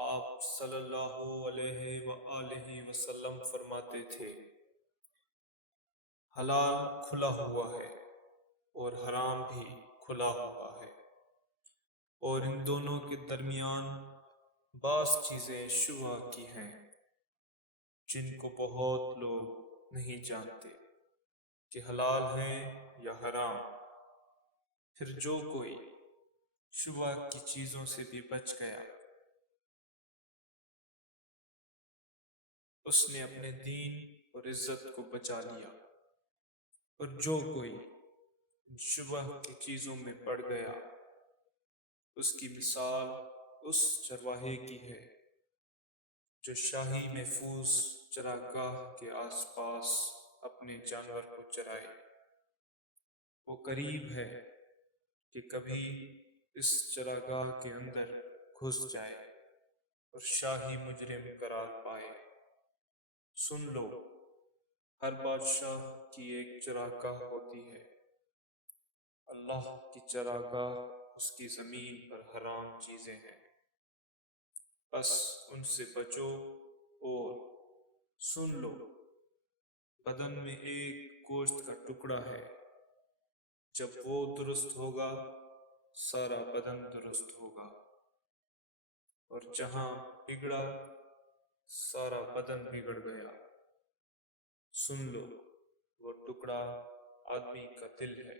آپ صلی اللہ علیہ وآلہ وسلم فرماتے تھے، حلال کھلا ہوا ہے اور حرام بھی کھلا ہوا ہے، اور ان دونوں کے درمیان بعض چیزیں شبہ کی ہیں جن کو بہت لوگ نہیں جانتے کہ حلال ہیں یا حرام۔ پھر جو کوئی شبہ کی چیزوں سے بھی بچ گیا، اس نے اپنے دین اور عزت کو بچا لیا، اور جو کوئی شبہ کی چیزوں میں پڑ گیا، اس کی مثال اس چرواہے کی ہے جو شاہی محفوظ چراگاہ کے آس پاس اپنے جانور کو چرائے۔ وہ قریب ہے کہ کبھی اس چراگاہ کے اندر گھس جائے اور شاہی مجرم قرار پائے۔ سن لو، ہر بادشاہ کی ایک چراگاہ ہوتی ہے۔ اللہ کی چراگاہ اس کی زمین پر حرام چیزیں ہیں، بس ان سے بچو۔ اور سن لو، بدن میں ایک گوشت کا ٹکڑا ہے، جب وہ درست ہوگا سارا بدن درست ہوگا، اور جہاں بگڑا سارا بدن بگڑ گیا۔ سن لو، وہ ٹکڑا آدمی کا دل ہے۔